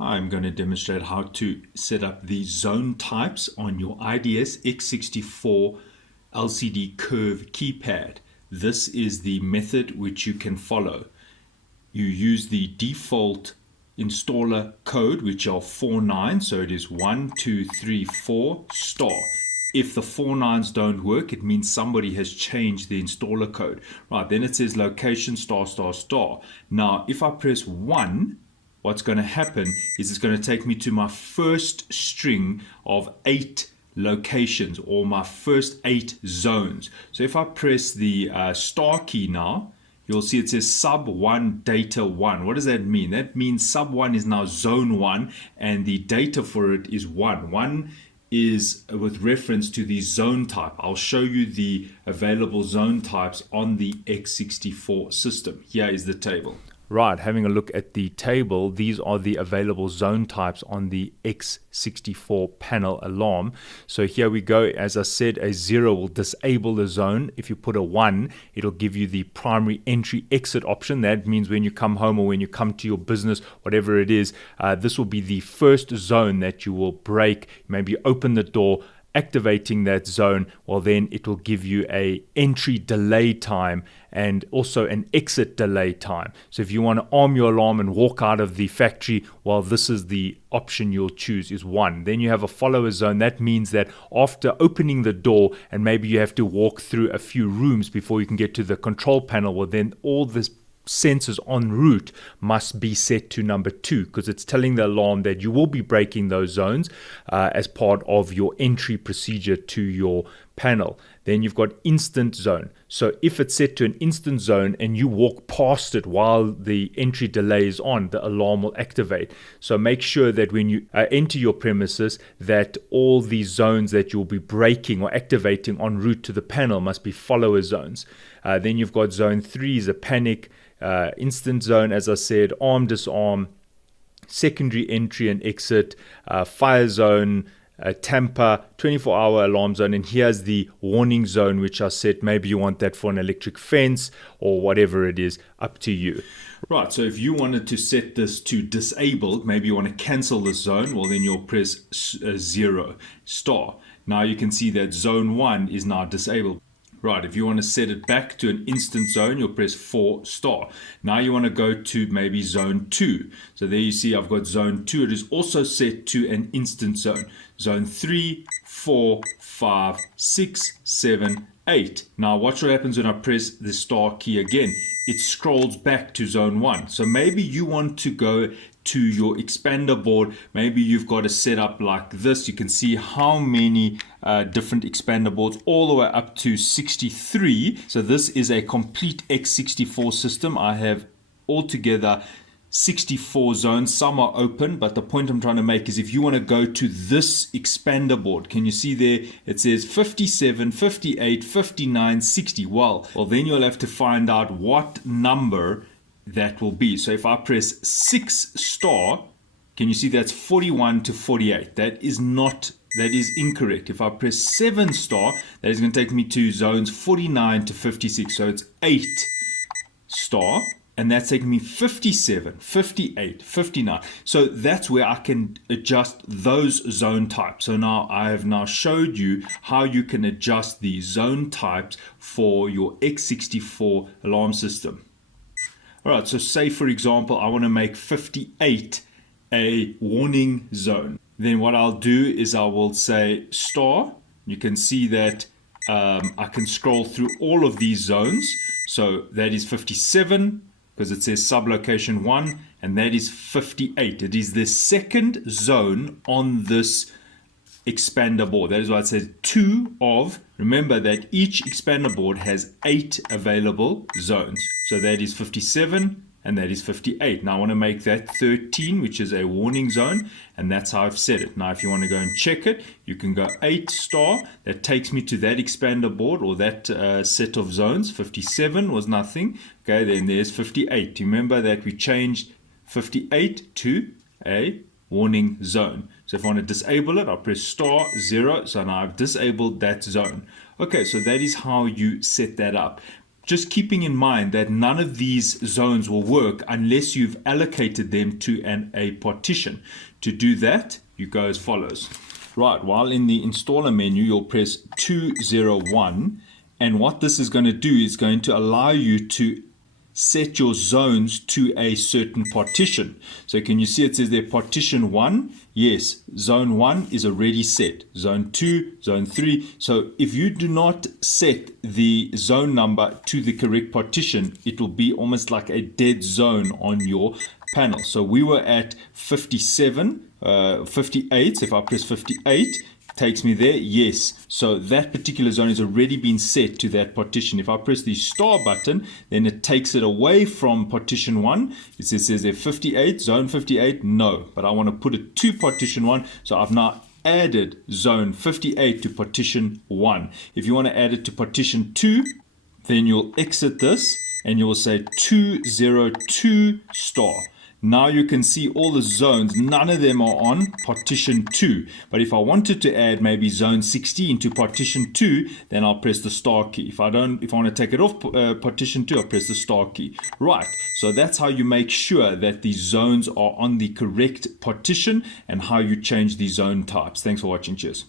I'm going to demonstrate how to set up the zone types on your IDS X-Series LCD curve keypad. This is the method which you can follow. You use the default installer code, which are 4 9, so it is 1 2 3 4 star. If the 4 9s don't work, it means somebody has changed the installer code. Right, then it says location star star star. Now if I press 1, what's going to happen is it's going to take me to my first string of 8 locations, or my first 8 zones. So if I press the star key now, you'll see it says sub 1 data 1. What does that mean? That means sub 1 is now zone 1 and the data for it is 1. 1 is with reference to the zone type. I'll show you the available zone types on the X64 system. Here is the table. Right, having a look at the table, these are the available zone types on the X64 panel alarm. So here we go. As I said, a 0 will disable the zone. If you put a 1, it'll give you the primary entry exit option. That means when you come home or when you come to your business, whatever it is, this will be the first zone that you will break. Maybe open the door, activating that zone. Well, then it will give you a entry delay time and also an exit delay time. So if you want to arm your alarm and walk out of the factory, well, this is the option you'll choose, is 1. Then you have a follower zone. That means that after opening the door and maybe you have to walk through a few rooms before you can get to the control panel, well, then all this sensors en route must be set to number 2, because it's telling the alarm that you will be breaking those zones as part of your entry procedure to your panel. Then you've got instant zone. So if it's set to an instant zone and you walk past it while the entry delay is on, the alarm will activate. So make sure that when you enter your premises, that all these zones that you'll be breaking or activating en route to the panel must be follower zones. Then you've got zone 3 is a panic. Instant zone, as I said, arm, disarm, secondary entry and exit, fire zone, tamper, 24-hour alarm zone, and here's the warning zone, which I set. Maybe you want that for an electric fence or whatever it is, up to you. Right, so if you wanted to set this to disabled, maybe you want to cancel this zone, well then you'll press 0 star. Now you can see that zone 1 is now disabled. Right, if you want to set it back to an instant zone, you'll press 4 star. Now you want to go to maybe zone 2. So there you see I've got zone 2. It is also set to an instant zone. Zone 3, 4, 5, 6, 7, 8. Now watch what happens when I press the star key again. It scrolls back to zone 1. So maybe you want to go to your expander board. Maybe you've got a setup like this. You can see how many different expander boards, all the way up to 63. So this is a complete X64 system. I have altogether 64 zones. Some are open, but the point I'm trying to make is if you want to go to this expander board, can you see there it says 57, 58, 59, 60. Well then you'll have to find out what number that will be. So if I press 6 star, can you see that's 41 to 48? That is incorrect. If I press 7 star, that is going to take me to zones 49 to 56. So it's 8 star, and that's taking me 57, 58, 59. So that's where I can adjust those zone types. So now I have now showed you how you can adjust the zone types for your X64 alarm system. Alright, so say for example I want to make 58 a warning zone. Then what I'll do is I will say star. You can see that I can scroll through all of these zones. So that is 57 because it says sublocation 1, and that is 58. It is the second zone on this expander board. That is why it says 2 of. Remember that each expander board has 8 available zones. So that is 57 and that is 58. Now I want to make that 13, which is a warning zone, and that's how I've set it. Now if you want to go and check it, you can go 8 star. That takes me to that expander board, or that set of zones. 57 was nothing. Okay, then there's 58. Remember that we changed 58 to a warning zone. So if I want to disable it, I'll press star 0. So now I've disabled that zone. Okay, so that is how you set that up. just keeping in mind that none of these zones will work unless you've allocated them to a partition. To do that, you go as follows. Right, while in the installer menu, you'll press 201, and what this is going to do is going to allow you to set your zones to a certain partition. So can you see it says there partition 1? Yes, zone 1 is already set. Zone 2, zone 3. So if you do not set the zone number to the correct partition, it will be almost like a dead zone on your panel. So we were at 57, 58. So if I press 58, takes me there. Yes, so that particular zone has already been set to that partition. If I press the star button, then it takes it away from partition 1. It says there 58, zone 58. No, but I want to put it to partition 1. So I've now added zone 58 to partition 1. If you want to add it to partition 2, then you'll exit this and you will say 202 star. Now you can see all the zones, none of them are on partition 2. But if I wanted to add maybe zone 16 to partition 2, then I'll press the star key. If I want to take it off partition 2, I'll press the star key. Right, so that's how you make sure that the zones are on the correct partition and how you change the zone types. Thanks for watching. Cheers.